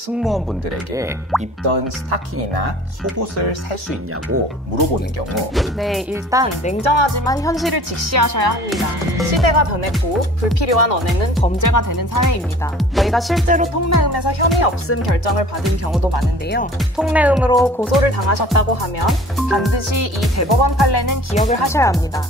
승무원분들에게 입던 스타킹이나 속옷을 살 수 있냐고 물어보는 경우, 네, 일단 냉정하지만 현실을 직시하셔야 합니다. 시대가 변했고 불필요한 언행은 범죄가 되는 사회입니다. 저희가 실제로 통매음에서 혐의 없음 결정을 받은 경우도 많은데요. 통매음으로 고소를 당하셨다고 하면 반드시 이 대법원 판례는 기억을 하셔야 합니다.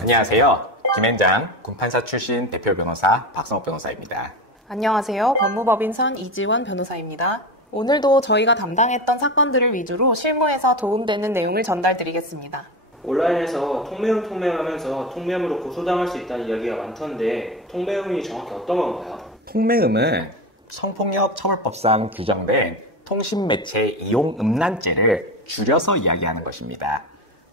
안녕하세요. 김앤장 군판사 출신 대표 변호사 박성욱 변호사입니다. 안녕하세요. 법무법인선 이지원 변호사입니다. 오늘도 저희가 담당했던 사건들을 위주로 실무에서 도움되는 내용을 전달드리겠습니다. 온라인에서 통매음하면서 통매음으로 고소당할 수 있다는 이야기가 많던데 통매음이 정확히 어떤 건가요? 통매음은 성폭력 처벌법상 규정된 통신매체 이용음란죄를 줄여서 이야기하는 것입니다.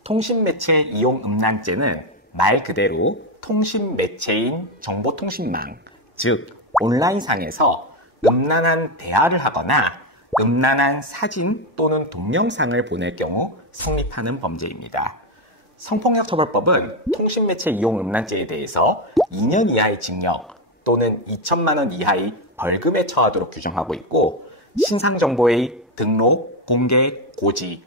통신매체 이용음란죄는 말 그대로 통신매체인 정보통신망, 즉 온라인상에서 음란한 대화를 하거나 음란한 사진 또는 동영상을 보낼 경우 성립하는 범죄입니다. 성폭력처벌법은 통신매체 이용음란죄에 대해서 2년 이하의 징역 또는 2천만 원 이하의 벌금에 처하도록 규정하고 있고, 신상정보의 등록, 공개, 고지,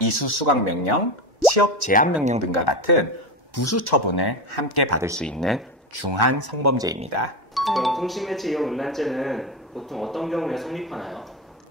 이수 수강 명령, 취업 제한 명령 등과 같은 부수 처분을 함께 받을 수 있는 중한 성범죄입니다. 그럼 통신매체 이용 음란죄는 보통 어떤 경우에 성립하나요?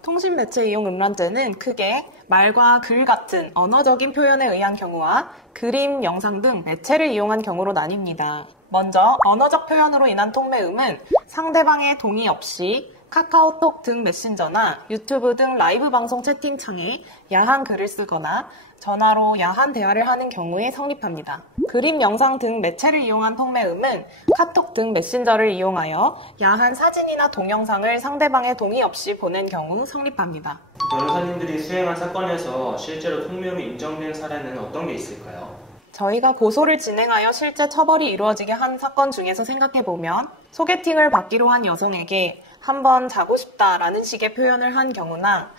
통신매체 이용 음란죄는 크게 말과 글 같은 언어적인 표현에 의한 경우와 그림, 영상 등 매체를 이용한 경우로 나뉩니다. 먼저 언어적 표현으로 인한 통매음은 상대방의 동의 없이 카카오톡 등 메신저나 유튜브 등 라이브 방송 채팅창에 야한 글을 쓰거나 전화로 야한 대화를 하는 경우에 성립합니다. 그림, 영상 등 매체를 이용한 통매음은 카톡 등 메신저를 이용하여 야한 사진이나 동영상을 상대방의 동의 없이 보낸 경우 성립합니다. 변호사님들이 수행한 사건에서 실제로 통매음이 인정된 사례는 어떤 게 있을까요? 저희가 고소를 진행하여 실제 처벌이 이루어지게 한 사건 중에서 생각해보면, 소개팅을 받기로 한 여성에게 한번 자고 싶다라는 식의 표현을 한 경우나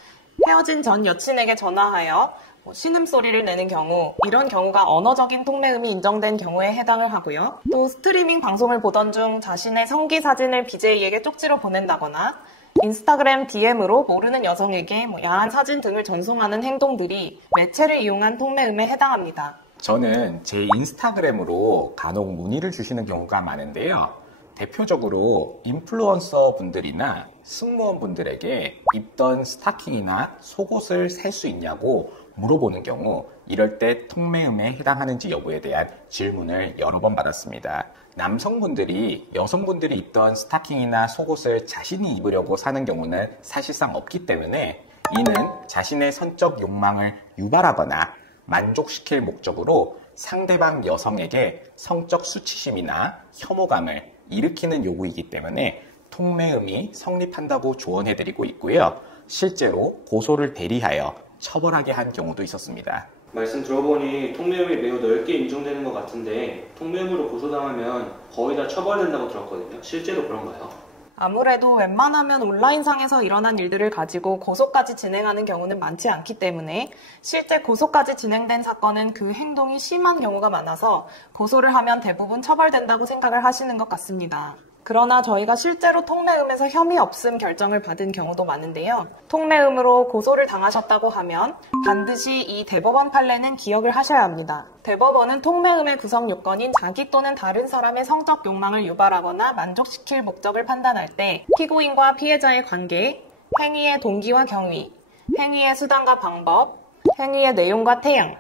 헤어진 전 여친에게 전화하여 신음소리를 내는 경우, 이런 경우가 언어적인 통매음이 인정된 경우에 해당을 하고요. 또 스트리밍 방송을 보던 중 자신의 성기 사진을 BJ에게 쪽지로 보낸다거나 인스타그램 DM으로 모르는 여성에게 야한 사진 등을 전송하는 행동들이 매체를 이용한 통매음에 해당합니다. 저는 제 인스타그램으로 간혹 문의를 주시는 경우가 많은데요. 대표적으로 인플루언서 분들이나 승무원 분들에게 입던 스타킹이나 속옷을 살 수 있냐고 물어보는 경우, 이럴 때 통매음에 해당하는지 여부에 대한 질문을 여러 번 받았습니다. 남성분들이 여성분들이 입던 스타킹이나 속옷을 자신이 입으려고 사는 경우는 사실상 없기 때문에, 이는 자신의 성적 욕망을 유발하거나 만족시킬 목적으로 상대방 여성에게 성적 수치심이나 혐오감을 일으키는 요구이기 때문에 통매음이 성립한다고 조언해드리고 있고요. 실제로 고소를 대리하여 처벌하게 한 경우도 있었습니다. 말씀 들어보니 통매음이 매우 넓게 인정되는 것 같은데 통매음으로 고소당하면 거의 다 처벌된다고 들었거든요. 실제로 그런가요? 아무래도 웬만하면 온라인상에서 일어난 일들을 가지고 고소까지 진행하는 경우는 많지 않기 때문에 실제 고소까지 진행된 사건은 그 행동이 심한 경우가 많아서 고소를 하면 대부분 처벌된다고 생각을 하시는 것 같습니다. 그러나 저희가 실제로 통매음에서 혐의 없음 결정을 받은 경우도 많은데요. 통매음으로 고소를 당하셨다고 하면 반드시 이 대법원 판례는 기억을 하셔야 합니다. 대법원은 통매음의 구성 요건인 자기 또는 다른 사람의 성적 욕망을 유발하거나 만족시킬 목적을 판단할 때 피고인과 피해자의 관계, 행위의 동기와 경위, 행위의 수단과 방법, 행위의 내용과 태양,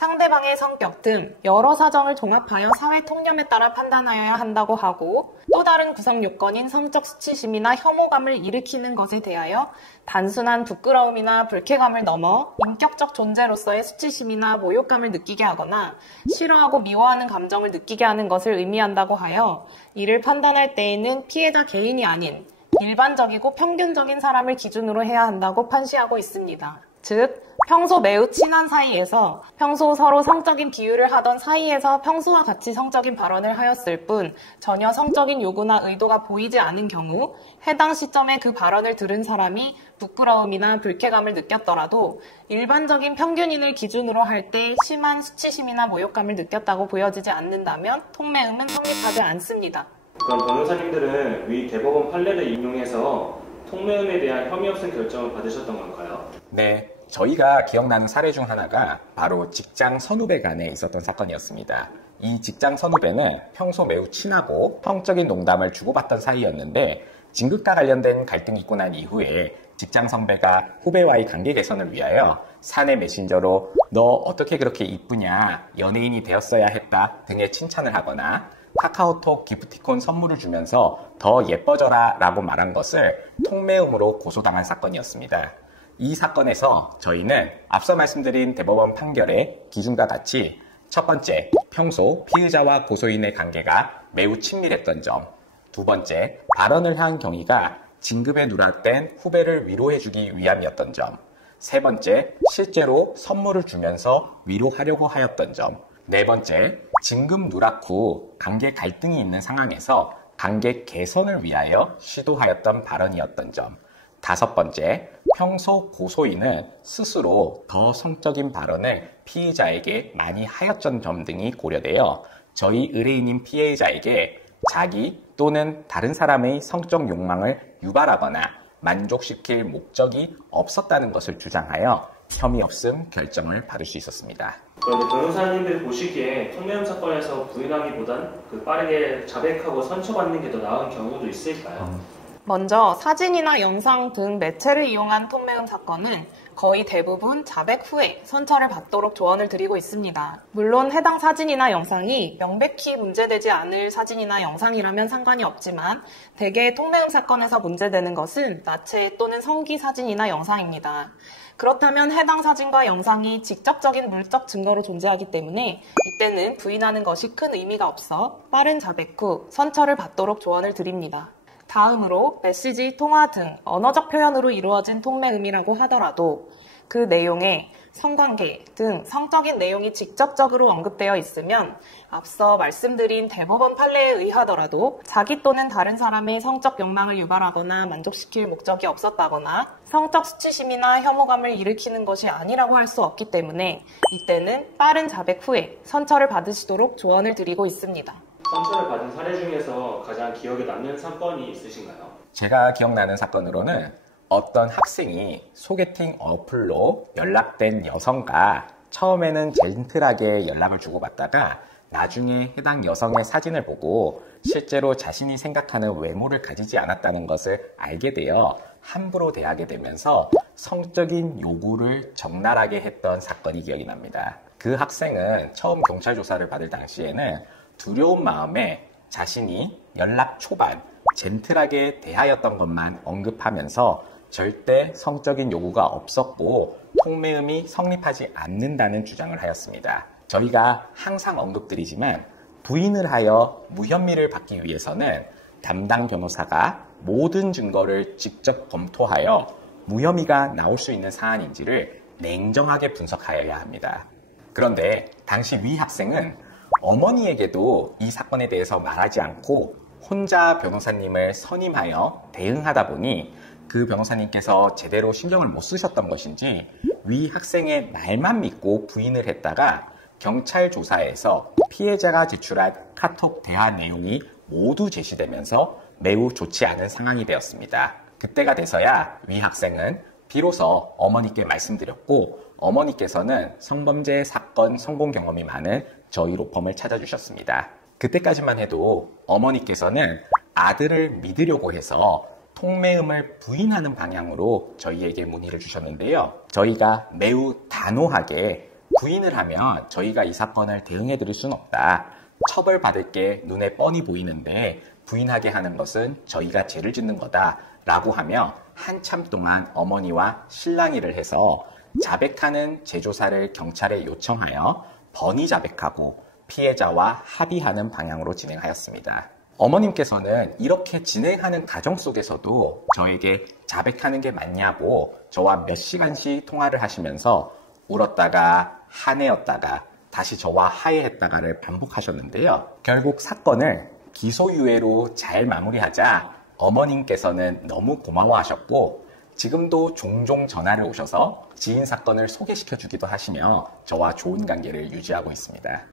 상대방의 성격 등 여러 사정을 종합하여 사회 통념에 따라 판단하여야 한다고 하고, 또 다른 구성 요건인 성적 수치심이나 혐오감을 일으키는 것에 대하여 단순한 부끄러움이나 불쾌감을 넘어 인격적 존재로서의 수치심이나 모욕감을 느끼게 하거나 싫어하고 미워하는 감정을 느끼게 하는 것을 의미한다고 하여, 이를 판단할 때에는 피해자 개인이 아닌 일반적이고 평균적인 사람을 기준으로 해야 한다고 판시하고 있습니다. 즉, 평소 매우 친한 사이에서 평소 서로 성적인 비유를 하던 사이에서 평소와 같이 성적인 발언을 하였을 뿐 전혀 성적인 요구나 의도가 보이지 않은 경우, 해당 시점에 그 발언을 들은 사람이 부끄러움이나 불쾌감을 느꼈더라도 일반적인 평균인을 기준으로 할 때 심한 수치심이나 모욕감을 느꼈다고 보여지지 않는다면 통매음은 성립하지 않습니다. 그럼 변호사님들은 위 대법원 판례를 인용해서 통매음에 대한 혐의 없음 결정을 받으셨던 걸까요? 네, 저희가 기억나는 사례 중 하나가 바로 직장 선후배 간에 있었던 사건이었습니다. 이 직장 선후배는 평소 매우 친하고 성적인 농담을 주고받던 사이였는데 진급과 관련된 갈등이 있고 난 이후에 직장 선배가 후배와의 관계 개선을 위하여 사내 메신저로 너 어떻게 그렇게 이쁘냐, 연예인이 되었어야 했다 등의 칭찬을 하거나 카카오톡 기프티콘 선물을 주면서 더 예뻐져라 라고 말한 것을 통매음으로 고소당한 사건이었습니다. 이 사건에서 저희는 앞서 말씀드린 대법원 판결의 기준과 같이 첫 번째, 평소 피의자와 고소인의 관계가 매우 친밀했던 점. 두 번째, 발언을 한 경위가 진급에 누락된 후배를 위로해주기 위함이었던 점. 세 번째, 실제로 선물을 주면서 위로하려고 하였던 점. 네 번째, 진급 누락 후 관계 갈등이 있는 상황에서 관계 개선을 위하여 시도하였던 발언이었던 점. 다섯 번째, 평소 고소인은 스스로 더 성적인 발언을 피의자에게 많이 하였던 점 등이 고려되어 저희 의뢰인인 피해자에게 자기 또는 다른 사람의 성적 욕망을 유발하거나 만족시킬 목적이 없었다는 것을 주장하여 혐의 없음 결정을 받을 수 있었습니다. 그런데 변호사님들이 보시기에 통매음 사건에서 부인하기보단 빠르게 자백하고 선처받는 게 더 나은 경우도 있을까요? 먼저 사진이나 영상 등 매체를 이용한 통매음 사건은 거의 대부분 자백 후에 선처를 받도록 조언을 드리고 있습니다. 물론 해당 사진이나 영상이 명백히 문제되지 않을 사진이나 영상이라면 상관이 없지만 대개 통매음 사건에서 문제되는 것은 나체 또는 성기 사진이나 영상입니다. 그렇다면 해당 사진과 영상이 직접적인 물적 증거로 존재하기 때문에 이때는 부인하는 것이 큰 의미가 없어 빠른 자백 후 선처를 받도록 조언을 드립니다. 다음으로 메시지, 통화 등 언어적 표현으로 이루어진 통매음이라고 하더라도 그 내용에 성관계 등 성적인 내용이 직접적으로 언급되어 있으면 앞서 말씀드린 대법원 판례에 의하더라도 자기 또는 다른 사람의 성적 욕망을 유발하거나 만족시킬 목적이 없었다거나 성적 수치심이나 혐오감을 일으키는 것이 아니라고 할 수 없기 때문에 이때는 빠른 자백 후에 선처를 받으시도록 조언을 드리고 있습니다. 선처를 받은 사례 중에서 가장 기억에 남는 사건이 있으신가요? 제가 기억나는 사건으로는 어떤 학생이 소개팅 어플로 연락된 여성과 처음에는 젠틀하게 연락을 주고받다가 나중에 해당 여성의 사진을 보고 실제로 자신이 생각하는 외모를 가지지 않았다는 것을 알게 되어 함부로 대하게 되면서 성적인 요구를 적나라하게 했던 사건이 기억이 납니다. 그 학생은 처음 경찰 조사를 받을 당시에는 두려운 마음에 자신이 연락 초반 젠틀하게 대하였던 것만 언급하면서 절대 성적인 요구가 없었고 통매음이 성립하지 않는다는 주장을 하였습니다. 저희가 항상 언급드리지만 부인을 하여 무혐의를 받기 위해서는 담당 변호사가 모든 증거를 직접 검토하여 무혐의가 나올 수 있는 사안인지를 냉정하게 분석하여야 합니다. 그런데 당시 위 학생은 어머니에게도 이 사건에 대해서 말하지 않고 혼자 변호사님을 선임하여 대응하다 보니 그 변호사님께서 제대로 신경을 못 쓰셨던 것인지 위 학생의 말만 믿고 부인을 했다가 경찰 조사에서 피해자가 제출한 카톡 대화 내용이 모두 제시되면서 매우 좋지 않은 상황이 되었습니다. 그때가 돼서야 위 학생은 비로소 어머니께 말씀드렸고 어머니께서는 성범죄 사건 성공 경험이 많은 저희 로펌을 찾아주셨습니다. 그때까지만 해도 어머니께서는 아들을 믿으려고 해서 통매음을 부인하는 방향으로 저희에게 문의를 주셨는데요. 저희가 매우 단호하게 부인을 하면 저희가 이 사건을 대응해 드릴 수는 없다. 처벌받을 게 눈에 뻔히 보이는데 부인하게 하는 것은 저희가 죄를 짓는 거다 라고 하며 한참 동안 어머니와 실랑이를 해서 자백하는 재조사를 경찰에 요청하여 번이 자백하고 피해자와 합의하는 방향으로 진행하였습니다. 어머님께서는 이렇게 진행하는 과정 속에서도 저에게 자백하는 게 맞냐고 저와 몇 시간씩 통화를 하시면서 울었다가 화내었다가 다시 저와 화해했다가를 반복하셨는데요. 결국 사건을 기소유예로 잘 마무리하자 어머님께서는 너무 고마워하셨고 지금도 종종 전화를 오셔서 지인 사건을 소개시켜 주기도 하시며 저와 좋은 관계를 유지하고 있습니다.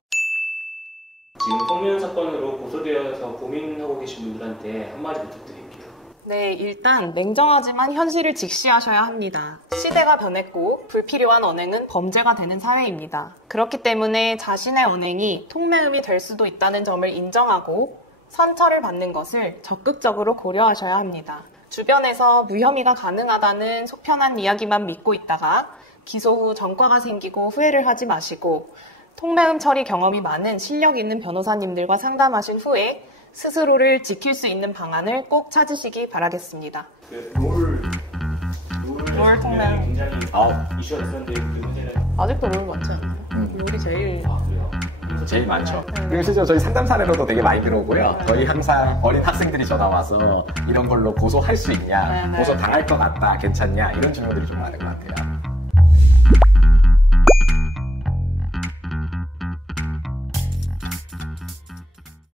지금 통매물 사건으로 고소되어서 고민하고 계신 분들한테 한마디 부탁드릴게요. 네, 일단 냉정하지만 현실을 직시하셔야 합니다. 시대가 변했고 불필요한 언행은 범죄가 되는 사회입니다. 그렇기 때문에 자신의 언행이 통매음이 될 수도 있다는 점을 인정하고 선처를 받는 것을 적극적으로 고려하셔야 합니다. 주변에서 무혐의가 가능하다는 속편한 이야기만 믿고 있다가 기소 후 전과가 생기고 후회를 하지 마시고 통매음 처리 경험이 많은 실력 있는 변호사님들과 상담하신 후에 스스로를 지킬 수 있는 방안을 꼭 찾으시기 바라겠습니다. 롤 통매음. 굉장히 아, 이슈가 됐었는데 그 문제는 아직도 롤 많지 않나요? 롤이 제일 그래요? 제일 많죠. 네. 그리고 실제로 저희 상담 사례로도 되게 많이 들어오고요. 저희 항상 어린 학생들이 전화 와서 이런 걸로 고소할 수 있냐, 네, 네. 고소 당할 것 같다, 괜찮냐 이런 질문들이 좀 많은 것 같아요.